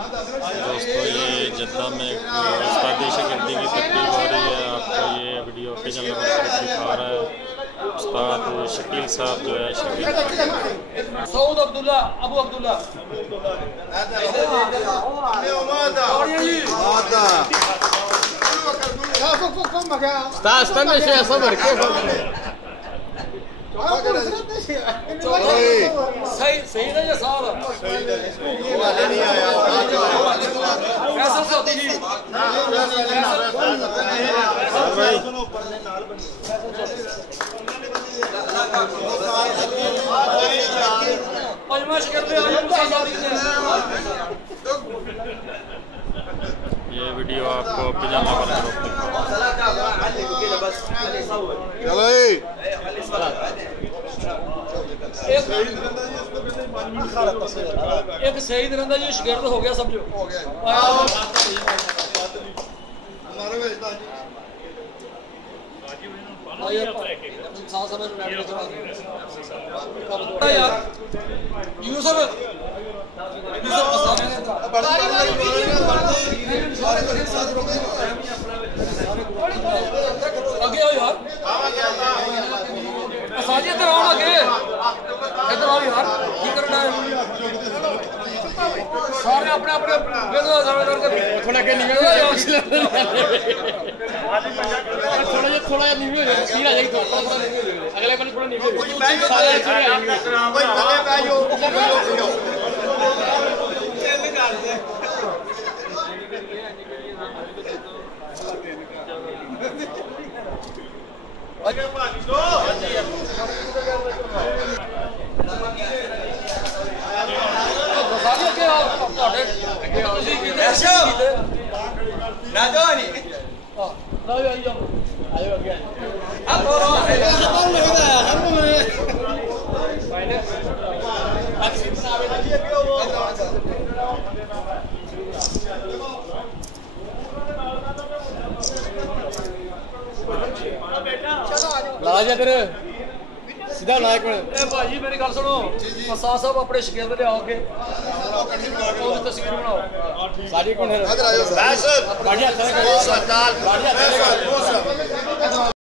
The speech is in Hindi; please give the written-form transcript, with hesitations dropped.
दोस्तों ये जद्दा में उस्ताद शागिर्दी की तकलीफ हो रही है। आपको ये वीडियो के चैनल पर दिखा रहा है। उस्ताद शकील साहब जो है सऊद अब्दुल्ला अबू अब्दुल्ला सही ना ये साहब फैसल सऊदी जी ये वीडियो आपको पिजामा वाला एक शहीद रंदा जी शिगिर्द हो गया समझो यार यूसुफ आगे आओ यार साजी इधर आओ आगे इधर आओ यार की करना है सारे अपने अपने थोड़ा के निकल थोड़ा नीचे हो जाए सीन आ जाएगी तो अगले वाले थोड़ा नीचे हो सारे चले आएंगे कोई भले भाइयों आगे पानी दो सारे के ਤੁਹਾਡੇ ਐਸ਼ੋ ਨਾ ਦੋਨੀ ਲਓ ਆਈ ਜਾਓ ਆਇਓ ਅੱਗੇ ਆ ਤੋਰੋ ਕੌਣ ਲੱਗਦਾ ਹੈ ਹਰ ਨੂੰ ਮੈਂ ਅੱਛੀ ਬਣਾਵੇ ਲੱਗੀ ਅੱਗੇ ਉਹ ਲਾ ਜਾ तेरे सीधा लायक भाजी मेरी गल सुनो साहब साहब अपने शिगिर्द ले आओगे तस्वीर बनाओ सारी कौन है